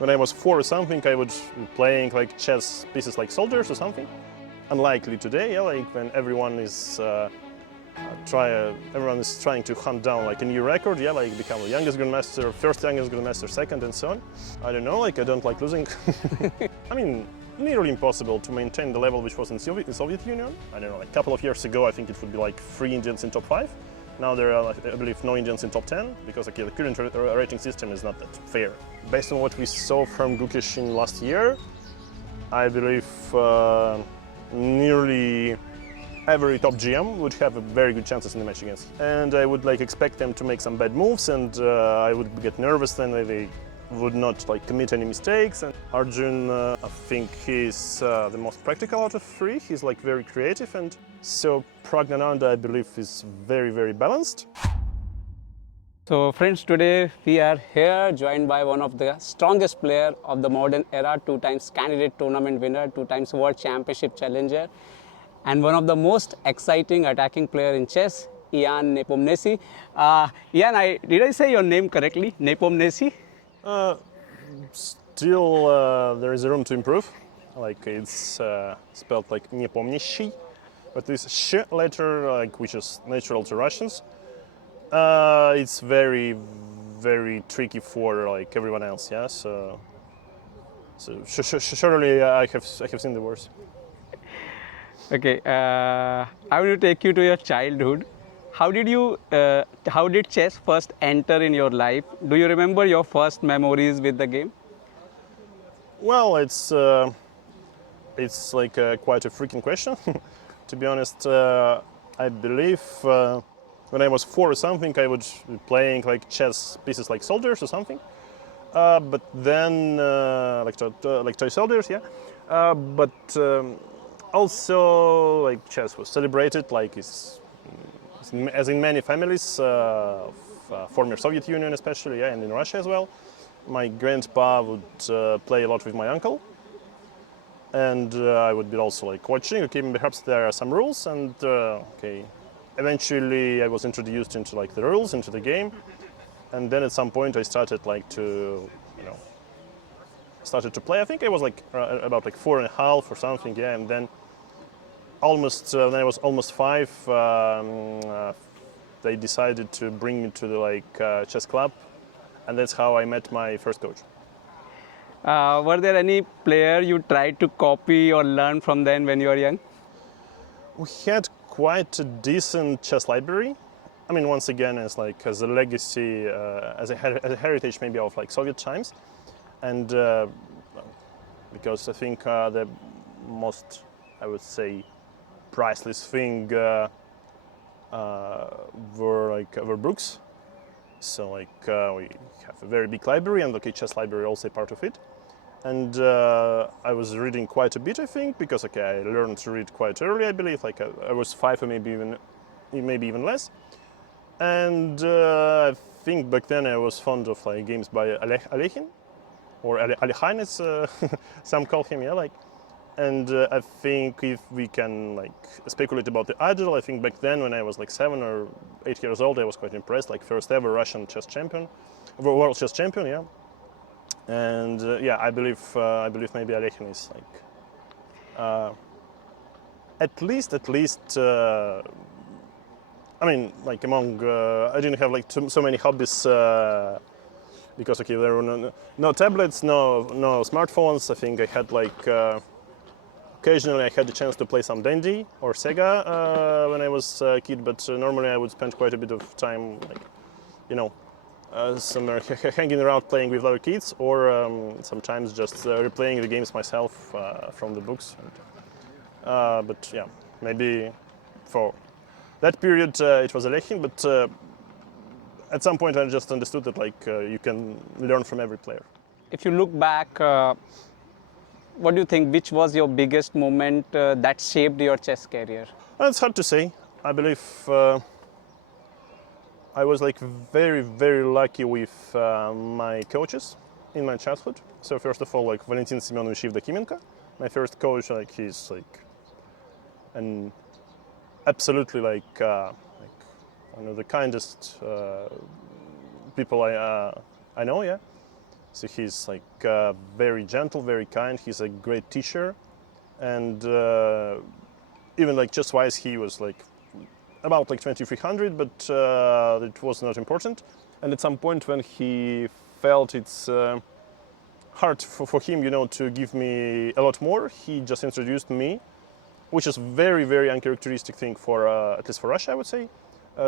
When I was 4 or something, I would playing like chess pieces like soldiers or something. Unlikely today, yeah, like when everyone is trying to hunt down like a new record, yeah, like become the youngest grandmaster, first youngest grandmaster, second, and so on. I don't know, like I don't like losing. I mean, nearly impossible to maintain the level which was in Soviet Union. I don't know, like a couple of years ago, I think it would be like 3 Indians in top 5. Now there are, I believe, no Indians in top 10 because okay, the current rating system is not that fair. Based on what we saw from Gukesh in last year, I believe nearly every top GM would have a very good chances in the match against. And I would like expect them to make some bad moves, and I would get nervous then they would not like commit any mistakes. And Arjun, I think he's the most practical out of 3. He's like very creative, and so Praggnanandhaa, I believe, is very, very balanced. So friends, today we are here joined by one of the strongest player of the modern era, 2 times candidate tournament winner, 2 times World Championship challenger, and one of the most exciting attacking player in chess, Ian Nepomniachtchi. Ian, did I say your name correctly? Nepomniachtchi? Still, there is a room to improve. Like it's spelled like Nepomniachtchi, but this sh letter, like which is natural to Russians, it's very, very tricky for like everyone else. Yeah, so surely I have seen the worst. Okay, I want to take you to your childhood. How did chess first enter in your life? Do you remember your first memories with the game? Well, it's like quite a freaking question. To be honest, I believe when I was 4 or something, I would be playing like chess pieces like soldiers or something. But then like toy soldiers, yeah. But also, like chess was celebrated, like as in many families of former Soviet Union, especially, yeah, and in Russia as well. My grandpa would play a lot with my uncle, and I would be also like watching. Okay, perhaps there are some rules, and okay, eventually I was introduced into like the rules, into the game, and then at some point I started like to, started to play. I think I was like about like 4.5 or something, yeah, and then when I was almost 5, they decided to bring me to the chess club, and that's how I met my first coach. Were there any player you tried to copy or learn from then when you were young? We had quite a decent chess library. I mean, once again, as a legacy, as a heritage maybe of like Soviet times, and because I think the most, I would say, priceless thing were books. So we have a very big library, and the chess library also part of it. And I was reading quite a bit, I think, because I learned to read quite early, I believe. Like I was 5 or maybe even less. And I think back then I was fond of like games by Alekhine, or Alekhine, as some call him, yeah, like. And I think if we can like speculate about the idol, I think back then when I was like 7 or 8 years old, I was quite impressed. Like first ever Russian chess champion, world chess champion, yeah. And yeah, I believe maybe Alekhine is like at least. I mean, like among I didn't have like so many hobbies because there were no tablets, no smartphones. I think I had like. Occasionally, I had the chance to play some Dandy or Sega when I was a kid, but normally I would spend quite a bit of time, somewhere hanging around playing with other kids, or sometimes just replaying the games myself from the books. But yeah, maybe for that period it was Alekhine, but at some point I just understood that you can learn from every player. If you look back, what do you think, which was your biggest moment that shaped your chess career? It's hard to say. I believe I was like very, very lucky with my coaches in my childhood. So first of all, like Valentin Semyonovich Yevdokimenko, my first coach, like he's like an absolutely one of the kindest people I know, yeah. So he's like very gentle, very kind. He's a great teacher, and even like chess-wise, he was like about like 2300, but it was not important. And at some point, when he felt it's hard for him, you know, to give me a lot more, he just introduced me, which is very, very uncharacteristic thing for at least for Russia, I would say,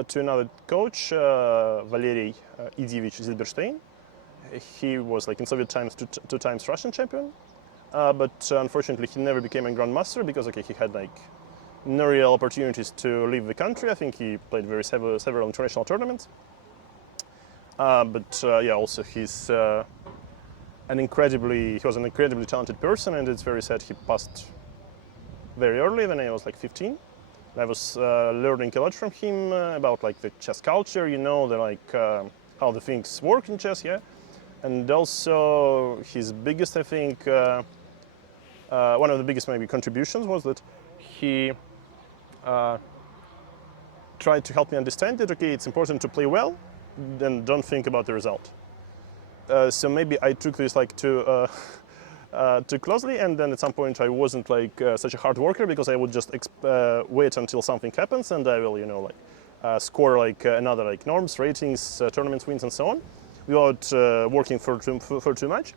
to another coach, Valery Idyevich Zilberstein. He was like in Soviet times two times Russian champion, but unfortunately he never became a grandmaster because he had like no real opportunities to leave the country. I think he played several international tournaments, but also he was an incredibly talented person, and it's very sad he passed very early when I was like 15. I was learning a lot from him about like the chess culture, you know, how the things work in chess, yeah. And also his biggest, I think, one of the biggest maybe contributions was that he tried to help me understand that, okay, it's important to play well, then don't think about the result. So maybe I took this like too closely, and then at some point I wasn't like such a hard worker because I would just wait until something happens and I will, you know, like score like another like norms, ratings, tournaments, wins, and so on, without working for too much.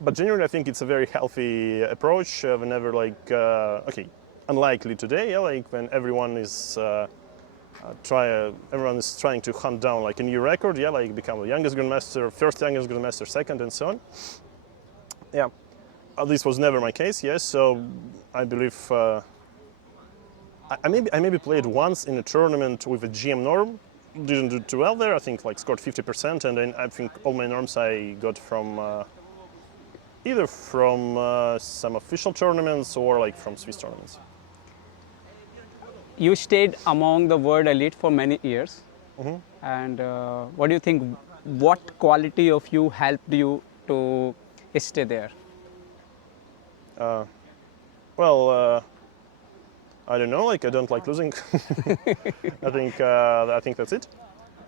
But generally, I think it's a very healthy approach. Whenever like unlikely today, yeah, like when everyone is trying to hunt down like a new record, yeah, like become the youngest grandmaster, first youngest grandmaster, second, and so on. Yeah, this was never my case. Yes, so I believe I maybe played once in a tournament with a GM norm. Didn't do too well there. I think like scored 50%, and then I think all my norms I got from either from some official tournaments or like from Swiss tournaments. You stayed among the world elite for many years, Mm-hmm. and what do you think? What quality of you helped you to stay there? I don't know. Like I don't like losing. I think that's it.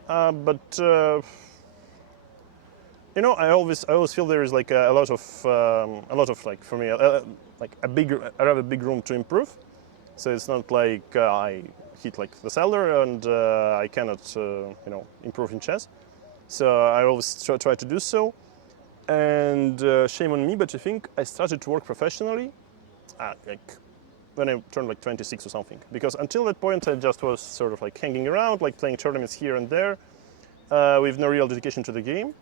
But you know, I always feel there is like a lot of like for me like I have a big room to improve. So it's not like I hit like the cellar and I cannot you know, improve in chess. So I always try to do so. And shame on me, but I think I started to work professionally like when I turned like 26 or something. Because until that point I just was sort of like hanging around, like playing tournaments here and there with no real dedication to the game.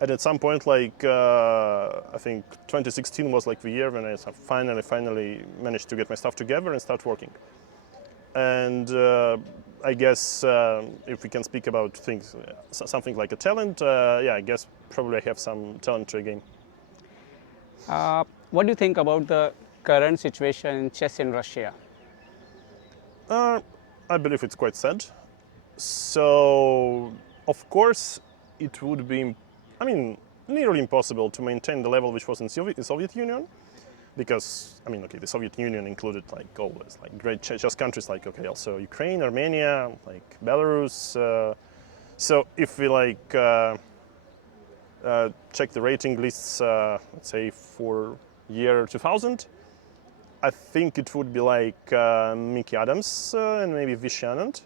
And at some point, like I think 2016 was like the year when I finally managed to get my stuff together and start working. And I guess if we can speak about things, something like a talent, yeah, I guess probably I have some talent to a game. What do you think about the current situation in chess in Russia? I believe it's quite sad. So, of course, it would be, I mean, nearly impossible to maintain the level which was in the Soviet Union, because, I mean, okay, the Soviet Union included like always like great chess countries like, okay, also Ukraine, Armenia, like Belarus. So if we like check the rating lists, let's say for year 2000, I think it would be like Mickey Adams and maybe Vishy Anand.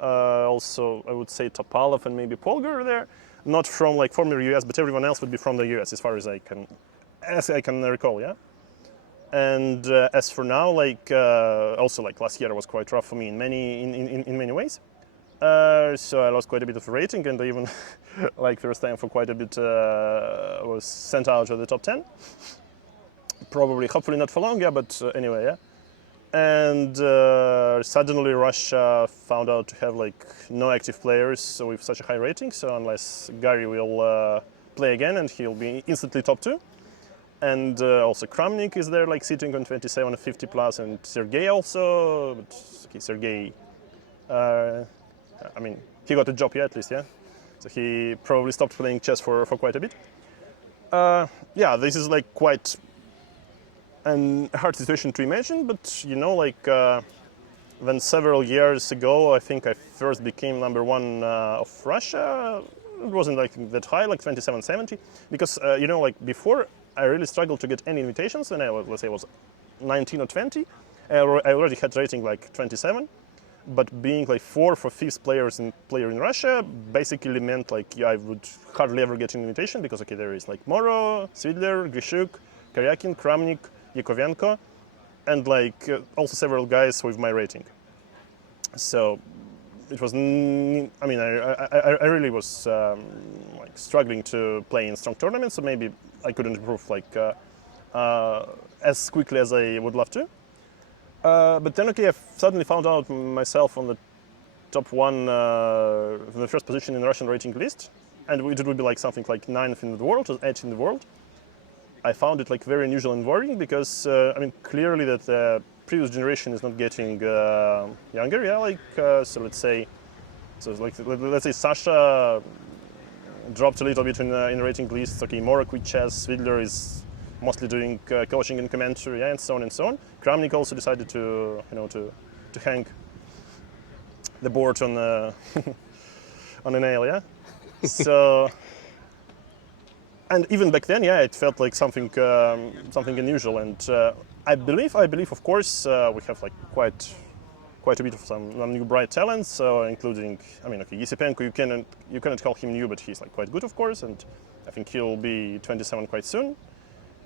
Also, I would say Topalov and maybe Polgar there. Not from like former US, but everyone else would be from the US as far as I can recall, yeah. And as for now, like also like last year was quite rough for me in many ways. So I lost quite a bit of rating, and I even like first time for quite a bit was sent out of the top 10. Probably, hopefully not for long, yeah. But anyway, yeah. And suddenly Russia found out to have like no active players with such a high rating. So unless Gary will play again, and he'll be instantly top 2. And also Kramnik is there, like sitting on 27, 50 plus, and Sergei also. But okay, Sergei, I mean, he got a job here at least, yeah. So he probably stopped playing chess for quite a bit. Yeah, this is like quite a hard situation to imagine, but you know, like when several years ago, I think I first became #1 of Russia, it wasn't like that high, like 2770, because you know, like before I really struggled to get any invitations when I was, let's say, I was 19 or 20. I already had rating like 27, but being like fourth or fifth player in Russia basically meant like I would hardly ever get an invitation because okay, there is like Moro, Svidler, Grishuk, Karyakin, Kramnik, Yakovenko, and like also several guys with my rating. So it was, I mean, I really was like struggling to play in strong tournaments, so maybe I couldn't improve like as quickly as I would love to. But then, okay, I suddenly found out myself on the top one, the first position in the Russian rating list, and it would be like something like 9th in the world or 8th in the world. I found it like very unusual and worrying because I mean, clearly that the previous generation is not getting younger. Yeah, like so let's say, let's say Sasha dropped a little bit in rating lists. Okay, Moro quit chess. Svidler is mostly doing coaching and commentary, yeah, and so on and so on. Kramnik also decided to, you know, to hang the board on on a nail, yeah. So, and even back then, yeah, it felt like something unusual. And I believe, of course, we have like quite a bit of some new bright talents, including, I mean, okay, Yesipenko, you cannot call him new, but he's like quite good, of course, and I think he'll be 27 quite soon.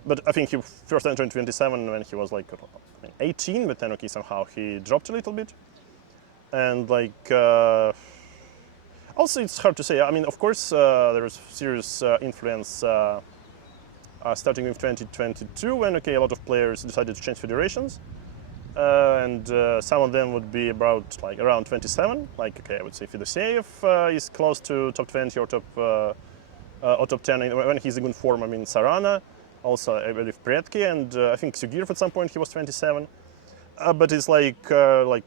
But I think he first entered 27 when he was like 18, but then okay, somehow he dropped a little bit. And like, also it's hard to say. I mean, of course, there was serious influence starting with 2022 when okay, a lot of players decided to change federations. And some of them would be about like around 27. Like, okay, I would say Fedoseev is close to top 20 or top 10 when he's in good form. I mean, Sarana. Also, I believe Pragg, and I think Sugirov at some point he was 27. But it's like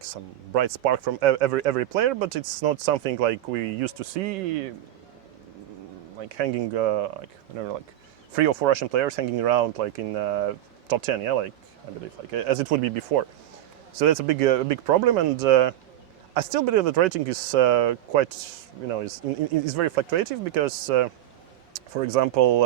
some bright spark from every player, but it's not something like we used to see, like hanging like I don't know, like 3 or 4 Russian players hanging around like in top 10. Yeah, like I believe like as it would be before. So that's a big problem, and I still believe that rating is quite, you know, is very fluctuative because. For example,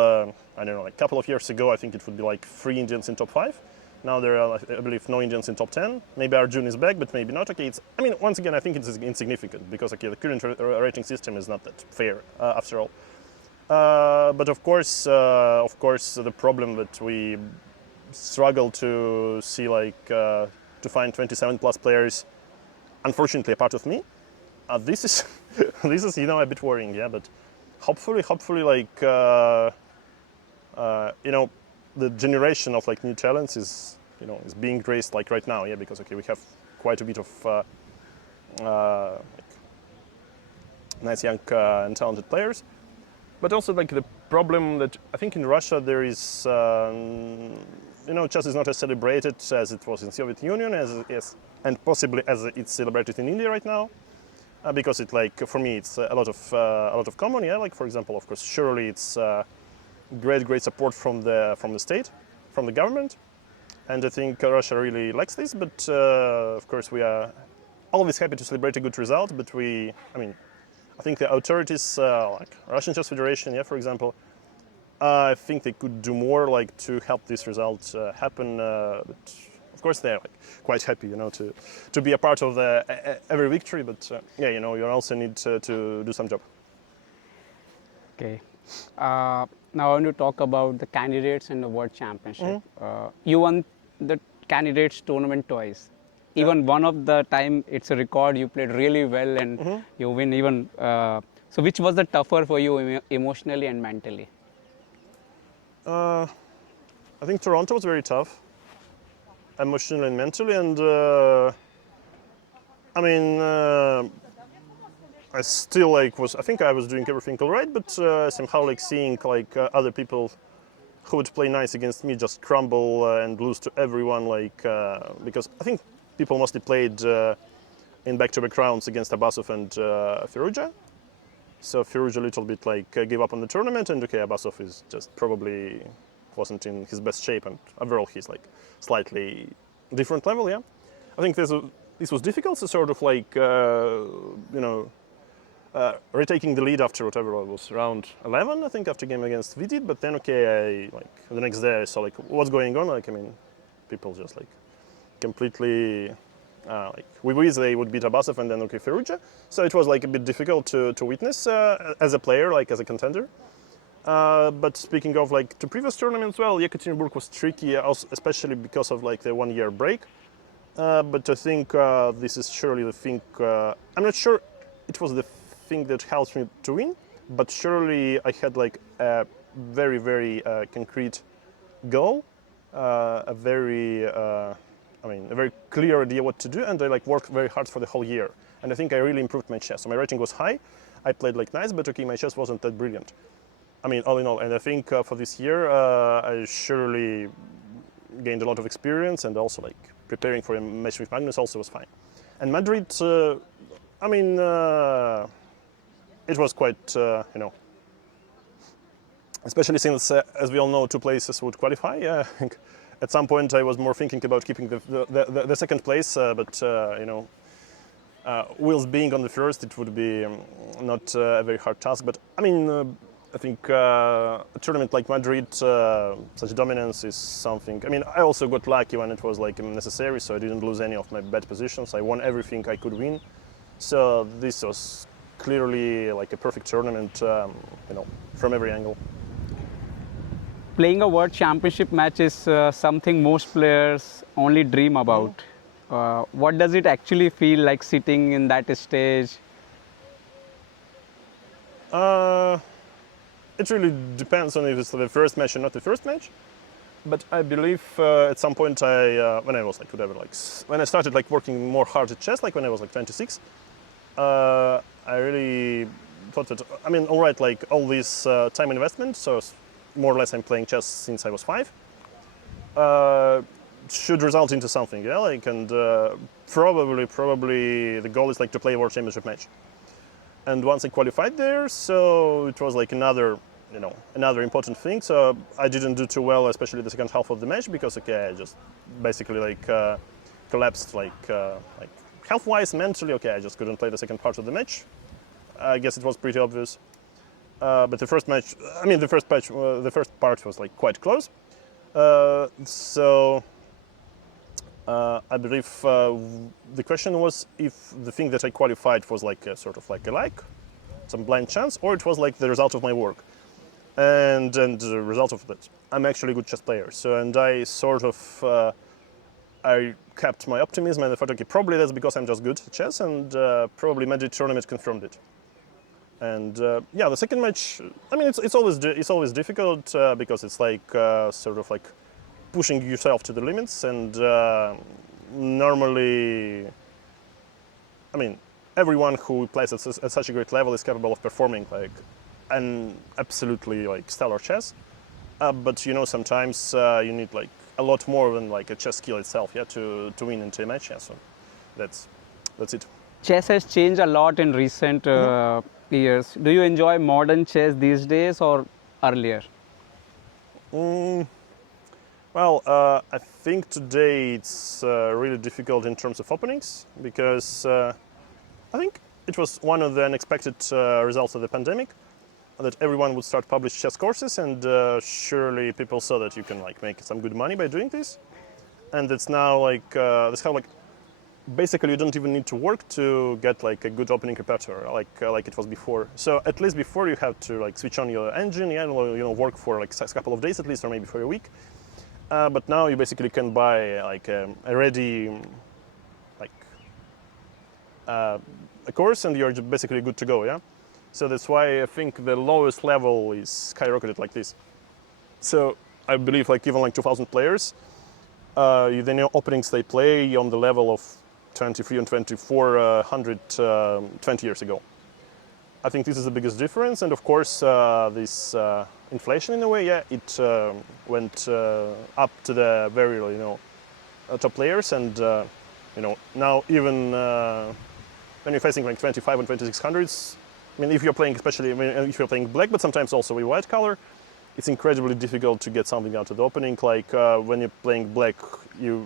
I don't know, like a couple of years ago, I think it would be like 3 Indians in top 5. Now there are, I believe, no Indians in top 10. Maybe Arjun is back, but maybe not. Okay, I mean, once again, I think it's insignificant because okay, the current rating system is not that fair after all. But of course, the problem that we struggle to see like to find 27 plus players, unfortunately, a part of me. This is this is, you know, a bit worrying, yeah, but. Hopefully, like you know, the generation of like new talents is, you know, is being raised like right now, yeah, because okay, we have quite a bit of like nice young and talented players, but also like the problem that I think in Russia there is, you know, chess is not as celebrated as it was in Soviet Union, and possibly as it's celebrated in India right now. Because it like for me it's a lot of common, yeah. Like for example, of course, surely it's great support from the state, from the government, and I think Russia really likes this. But of course, we are always happy to celebrate a good result. But I think the authorities, like Russian Chess Federation, yeah, for example, I think they could do more like to help this result happen. But of course, they're like quite happy, you know, to be a part of every victory. But yeah, you know, you also need to do some job. Okay. Now I want to talk about the candidates and the World Championship. You won the candidates tournament twice. Even one of the time, it's a record. You played really well and you win even. So which was the tougher for you emotionally and mentally? I think Toronto was very tough. Emotionally and mentally, and I mean, I still like I think I was doing everything all right, but somehow like seeing like other people who would play nice against me just crumble and lose to everyone, like because I think people mostly played in back-to-back rounds against Abasov and Firouzja. So Firouzja a little bit like gave up on the tournament, and okay, Abasov is just probably wasn't in his best shape, and overall he's like slightly different level, yeah. I think this was difficult, so sort of like, you know, retaking the lead after whatever it was, round 11, I think, after game against Vidit. But then, okay, the next day I saw like what's going on. Like, I mean, people just like completely with they would beat Abasov and then Ferrugia. So it was like a bit difficult to witness as a player, like as a contender. But speaking of like the previous tournaments, well, Yekaterinburg was tricky, also, especially because of like the 1 year break. But I think this is surely the thing. I'm not sure it was the thing that helped me to win, but surely I had like a very, very concrete goal, a very clear idea what to do, and I like worked very hard for the whole year. And I think I really improved my chess. So my rating was high, I played like nice, but okay, my chess wasn't that brilliant. I mean, all in all, and I think for this year I surely gained a lot of experience, and also like preparing for a match with Magnus also was fine. And Madrid, it was quite, especially since, as we all know, 2 places would qualify. At some point, I was more thinking about keeping the second place, but whilst being on the first, it would be not a very hard task. But I mean, I think a tournament like Madrid, such dominance is something. I mean, I also got lucky when it was like necessary, so I didn't lose any of my bad positions. I won everything I could win, so this was clearly like a perfect tournament, from every angle. Playing a World Championship match is something most players only dream about. What does it actually feel like sitting in that stage? It really depends on if it's the first match or not the first match. But I believe at some point when I was like whatever, like when I started like working more hard at chess, like when I was like 26, I really thought that, I mean, all right, like all this time investment, so more or less I'm playing chess since I was 5, should result into something, yeah, like, and probably the goal is like to play a World Championship match. And once I qualified there, so it was like another important thing. So I didn't do too well, especially the second half of the match, because okay, I just basically like collapsed like health-wise, mentally. Okay, I just couldn't play the second part of the match. I guess it was pretty obvious. But the first match, I mean, the first part was like quite close. So I believe the question was if the thing that I qualified was like a sort of like some blind chance, or it was like the result of my work. And the result of that, I'm actually a good chess player. So, and I sort of, I kept my optimism, and I thought, okay, probably that's because I'm just good at chess, and probably Madrid tournament confirmed it. And yeah, the second match, I mean, it's always difficult because it's like sort of like pushing yourself to the limits, and normally, I mean, everyone who plays at such a great level is capable of performing like an absolutely like stellar chess. But sometimes you need like a lot more than like a chess skill itself, yeah, to win into a match. Yeah, so that's it. Chess has changed a lot in recent years. Do you enjoy modern chess these days or earlier? Well, I think today it's really difficult in terms of openings, because I think it was one of the unexpected results of the pandemic, that everyone would start publish chess courses, and surely people saw that you can like make some good money by doing this, and it's now like that's how like basically you don't even need to work to get like a good opening repertoire like it was before. So at least before you have to like switch on your engine, work for like a couple of days at least, or maybe for a week. But now you basically can buy like a ready like a course, and you're basically good to go, yeah. So that's why I think the lowest level is skyrocketed like this. So I believe like even like 2,000 players, the new openings they play on the level of 23 and 2400 20 years ago. I think this is the biggest difference, and of course this inflation in a way, yeah, it went up to the very top players, and now even when you're facing like 25 and 2600s, I mean, if you're playing, especially if you're playing black, but sometimes also with white color, it's incredibly difficult to get something out of the opening. Like when you're playing black, you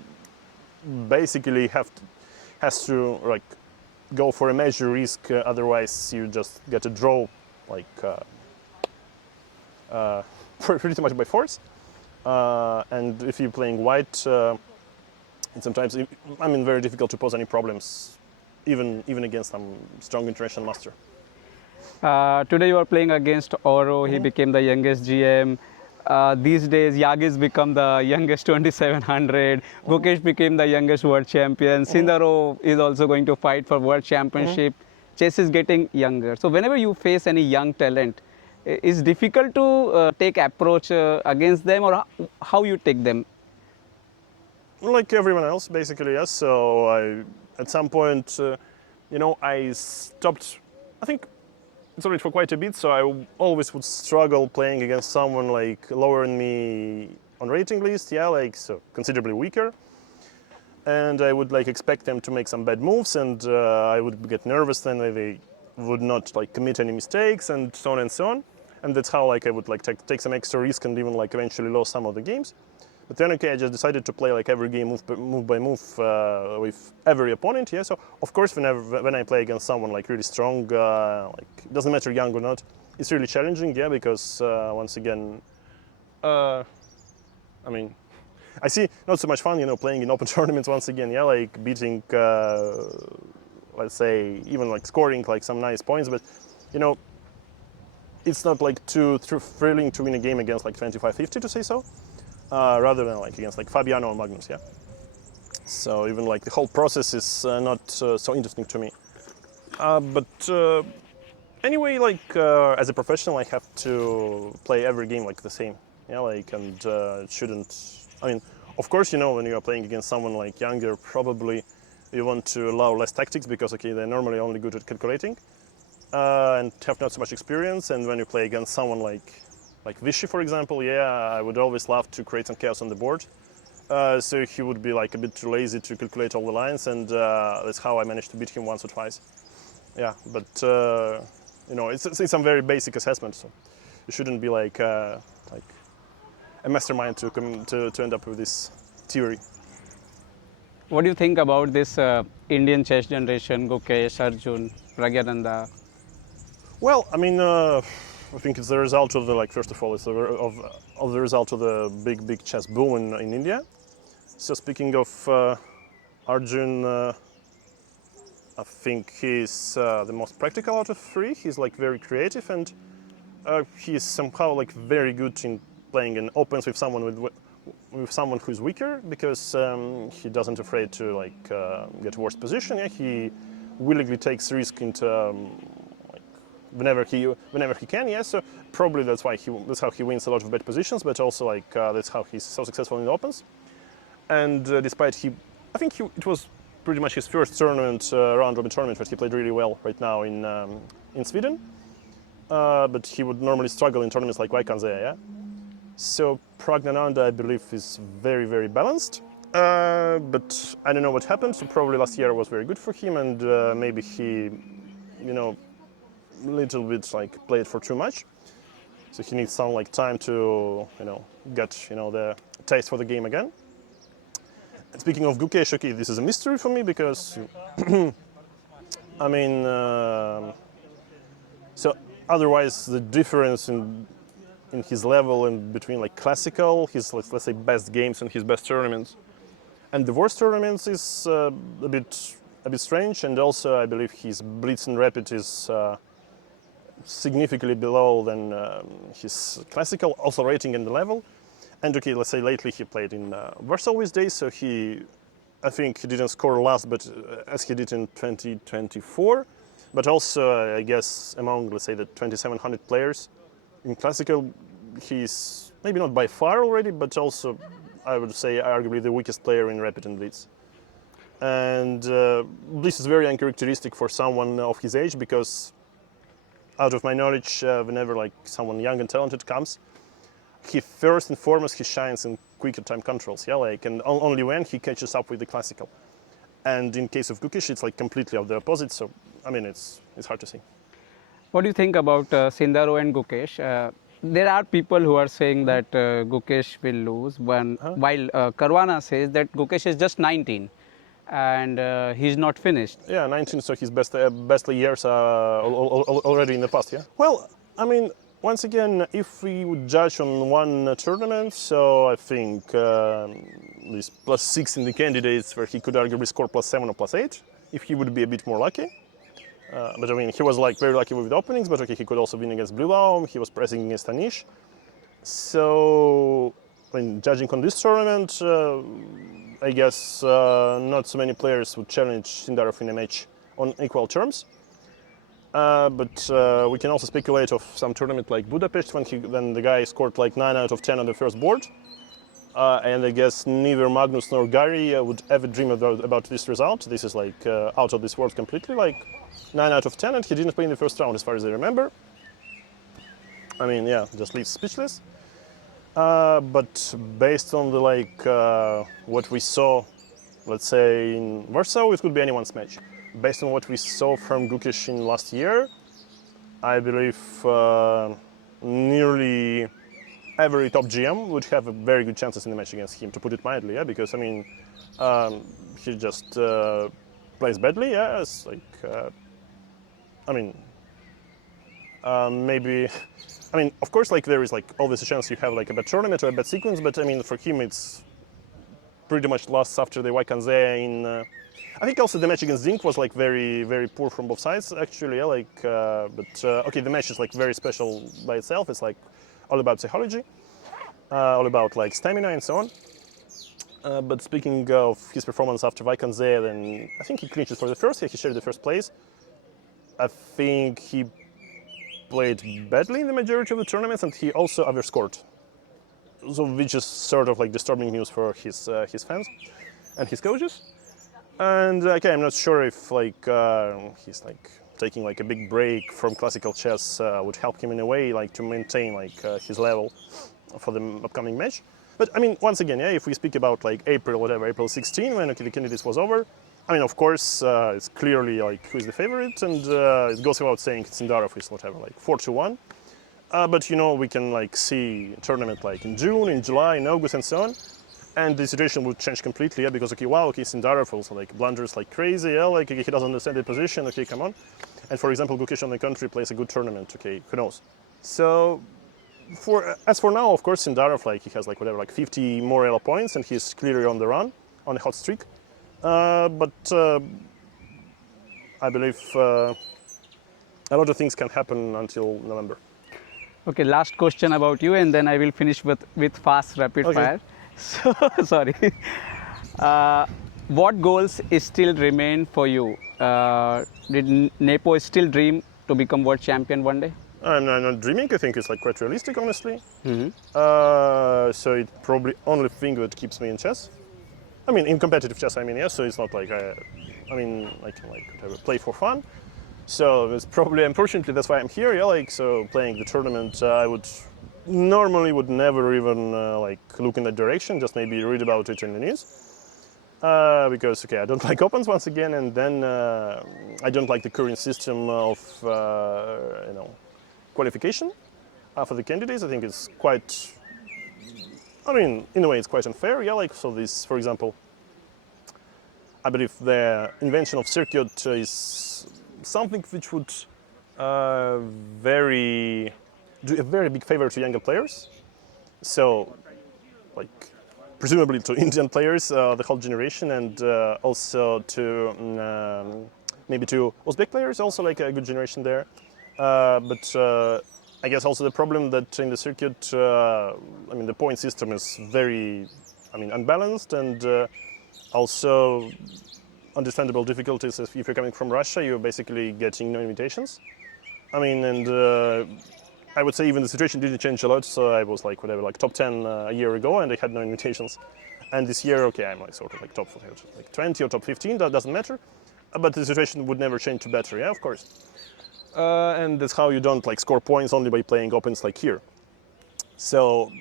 basically has to like go for a major risk, otherwise you just get a draw, like pretty much by force. And if you're playing white, it's sometimes, very difficult to pose any problems, even against some strong international master. Today you are playing against Oro. He became the youngest GM. These days, Yagis become the youngest 2700. Gukesh became the youngest world champion. Sindarov is also going to fight for world championship. Chess is getting younger. So whenever you face any young talent, it's difficult to take approach against them, or how you take them? Like everyone else, basically, yes. So at some point, I stopped. I think it's already for quite a bit, so I always would struggle playing against someone like lower than me on rating list, so considerably weaker. And I would expect them to make some bad moves, and I would get nervous then they would not commit any mistakes, and so on and so on. And that's how I would take some extra risk and even eventually lose some of the games. But then, I just decided to play every game move by move with every opponent. Yeah, so of course, when I play against someone really strong, it doesn't matter young or not, it's really challenging. Yeah, because once again, I see not so much fun, playing in open tournaments once again. Yeah, beating, let's say, even scoring some nice points, but it's not too thrilling to win a game against 25-50, to say so. Rather than against Fabiano or Magnus, yeah. So even the whole process is not so interesting to me. But anyway, as a professional, I have to play every game the same, yeah. And it shouldn't. Of course, when you are playing against someone younger, probably you want to allow less tactics because they're normally only good at calculating and have not so much experience. And when you play against someone like Vichy, for example, I would always love to create some chaos on the board. So he would be a bit too lazy to calculate all the lines, and that's how I managed to beat him once or twice. Yeah, but it's some very basic assessment, so you shouldn't be a mastermind to end up with this theory. What do you think about this Indian chess generation, Gukesh, Arjun, Praggnanandhaa? Well, I think it's the result of first of all, it's of the result of the big chess boom in India. So speaking of Arjun, I think he's the most practical out of three. He's very creative, and he's somehow very good in playing in opens with someone who's weaker, because he doesn't afraid to get worse position. Yeah, he willingly takes risk into. Whenever he can, yes. So probably that's how he wins a lot of bad positions, but also that's how he's so successful in the opens. And despite I think it was pretty much his first tournament, round robin tournament, that he played really well right now in Sweden. But he would normally struggle in tournaments like Vaikanzea, yeah. So Praggnanandhaa, I believe, is very, very balanced. But I don't know what happened. So probably last year was very good for him, and maybe he, little bit played for too much, so he needs some time to get the taste for the game again. And speaking of Gukesh, okay, this is a mystery for me because so otherwise the difference in his level and between classical, his let's say best games and his best tournaments, and the worst tournaments is a bit strange. And also I believe his blitz and rapid is significantly below than his classical, also rating and the level. And okay, let's say lately he played in Warsaw these days, so I think he didn't score last, but as he did in 2024. But also, I guess, among, let's say, the 2,700 players in classical, he's maybe not by far already, but also, I would say, arguably the weakest player in rapid and blitz. And this is very uncharacteristic for someone of his age, because out of my knowledge, whenever someone young and talented comes, he first and foremost he shines in quicker time controls, and only when he catches up with the classical. And in case of Gukesh, it's completely of the opposite. So it's hard to see. What do you think about Sindarov and Gukesh? There are people who are saying that Gukesh will lose, while Caruana says that Gukesh is just 19. and he's not finished. Yeah, 19, so his best years are already in the past, yeah? Well, I mean, once again, if we would judge on one tournament, so I think this +6 in the candidates where he could arguably score +7 or +8, if he would be a bit more lucky. But I mean, he was like very lucky with the openings, but okay, he could also win against Blue, he was pressing against Anish. So, I mean, judging on this tournament, I guess not so many players would challenge Sindarov in a match on equal terms. But we can also speculate of some tournament like Budapest when the guy scored like 9 out of 10 on the first board. And I guess neither Magnus nor Gary would ever dream about this result. This is like out of this world completely, like 9 out of 10, and he didn't play in the first round as far as I remember. I mean, yeah, just leaves speechless. But based on the what we saw, let's say in Warsaw, it could be anyone's match. Based on what we saw from Gukesh in last year, I believe nearly every top GM would have a very good chances in the match against him, to put it mildly, yeah. Because I mean, he just plays badly, yeah. It's like, I mean, maybe. I mean, of course, like there is like always a chance you have like a bad tournament or a bad sequence, but I mean, for him, it's pretty much lost after the Waikanze in. I think also the match against Zink was like very, very poor from both sides, actually. Yeah, like, okay, the match is like very special by itself. It's like all about psychology, all about like stamina and so on. But speaking of his performance after Waikanze, then I think he clinched for the first. Yeah, he shared the first place. I think he played badly in the majority of the tournaments, and he also overscored. So, which is sort of like disturbing news for his fans and his coaches. And okay, I'm not sure if like he's like taking like a big break from classical chess would help him in a way, like to maintain like his level for the upcoming match. But I mean, once again, yeah, if we speak about like April 16, when okay, the candidates was over, I mean, of course, it's clearly like who is the favorite, and it goes without saying Sindarov is whatever, like 4-1. But you know, we can like see a tournament like in June, in July, in August, and so on, and the situation would change completely. Yeah, because okay, wow, okay, Sindarov also like blunders like crazy. Yeah, like okay, he doesn't understand the position. Okay, come on. And for example, Gukesh on the country plays a good tournament. Okay, who knows? So, as for now, of course, Sindarov like he has like whatever, like 50 more ELO points, and he's clearly on the run, on a hot streak. But I believe a lot of things can happen until November. Okay, last question about you, and then I will finish with fast rapid fire. So, sorry. What goals still remain for you? Did Nepo still dream to become world champion one day? I'm not dreaming. I think it's like quite realistic, honestly. Mm-hmm. So it's probably only thing that keeps me in chess. I mean, in competitive chess, I mean, yes. So it's not like I can like whatever, play for fun. So it's probably, unfortunately, that's why I'm here. Yeah, like so playing the tournament, I would normally never even like look in that direction. Just maybe read about it in the news. Because okay, I don't like opens once again, and then I don't like the current system of qualification for the candidates. I think it's quite. I mean, in a way, it's quite unfair. Yeah, like so. This, for example, I believe the invention of circuit is something which would do a very big favor to younger players. So, like, presumably to Indian players, the whole generation, and also to maybe to Uzbek players, also like a good generation there. But I guess also the problem that in the circuit, I mean, the point system is very, unbalanced, and also understandable difficulties. If you're coming from Russia, you're basically getting no invitations. I mean, and I would say even the situation didn't change a lot. So I was like whatever, like top 10 a year ago, and I had no invitations. And this year, okay, I'm like sort of like top like 20 or top 15. That doesn't matter. But the situation would never change to better. Yeah, of course. And that's how you don't like score points only by playing opens like here. So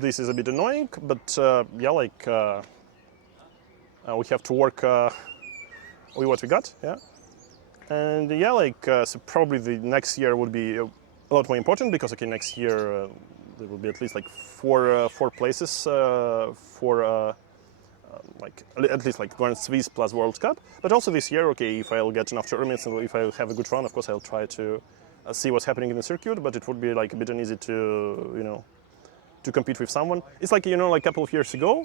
this is a bit annoying, but yeah, like we have to work with what we got, yeah. And yeah, like so probably the next year would be a lot more important because okay, next year there will be at least like four places for like at least like Grand Swiss plus World Cup. But also this year, okay, if I'll get enough tournaments and if I'll have a good run, of course I'll try to see what's happening in the circuit. But it would be like a bit uneasy to to compete with someone. It's like like a couple of years ago.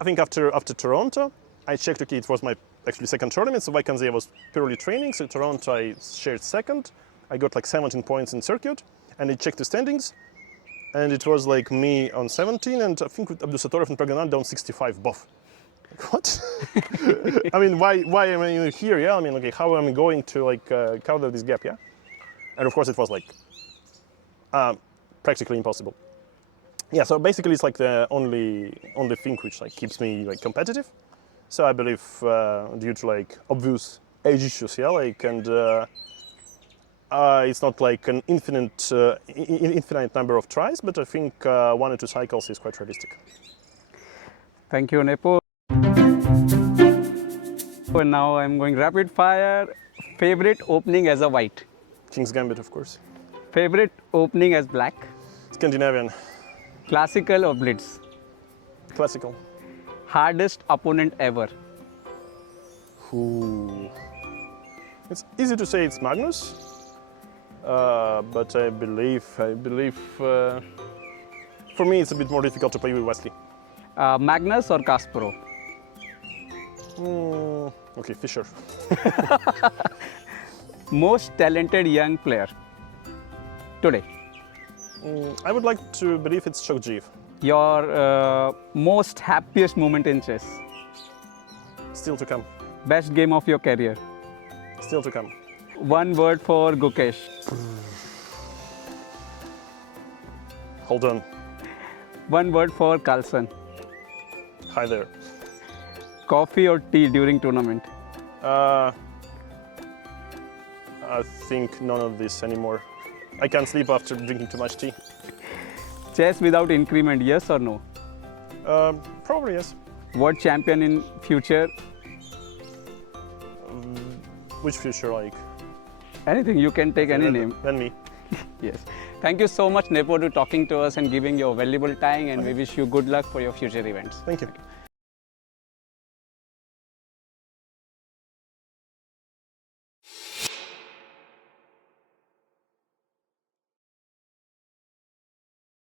I think after Toronto, I checked. Okay, it was my actually second tournament. So Vacancy I was purely training. So Toronto I shared second. I got like 17 points in circuit, and I checked the standings. And it was like me on 17, and I think with Abdusattorov and Praggnanandhaa on 65 both. Like, what? I mean, why am I here? Yeah, I mean, okay, how am I going to like cover this gap? Yeah, and of course it was like practically impossible. Yeah, so basically it's like the only thing which like keeps me like competitive. So I believe due to like obvious age issues, yeah, like and. It's not like an infinite number of tries, but I think 1 or 2 cycles is quite realistic. Thank you, Nepo. And now I'm going rapid fire. Favorite opening as a white? King's Gambit, of course. Favorite opening as black? Scandinavian. Classical or blitz? Classical. Hardest opponent ever? Ooh. It's easy to say it's Magnus. But I believe for me it's a bit more difficult to play with Wesley. Magnus or Kasparov? Okay, Fischer. Most talented young player today? I would like to believe it's Chokjeev. Your most happiest moment in chess? Still to come. Best game of your career? Still to come. One word for Gukesh. Hold on. One word for Carlsen. Hi there. Coffee or tea during tournament? I think none of this anymore. I can't sleep after drinking too much tea. Chess without increment, yes or no? Probably yes. World champion in future? Which future, like? Anything, you can take any name. Then me. Yes. Thank you so much, Nepo, to talking to us and giving your valuable time, and we wish you good luck for your future events. Thank you.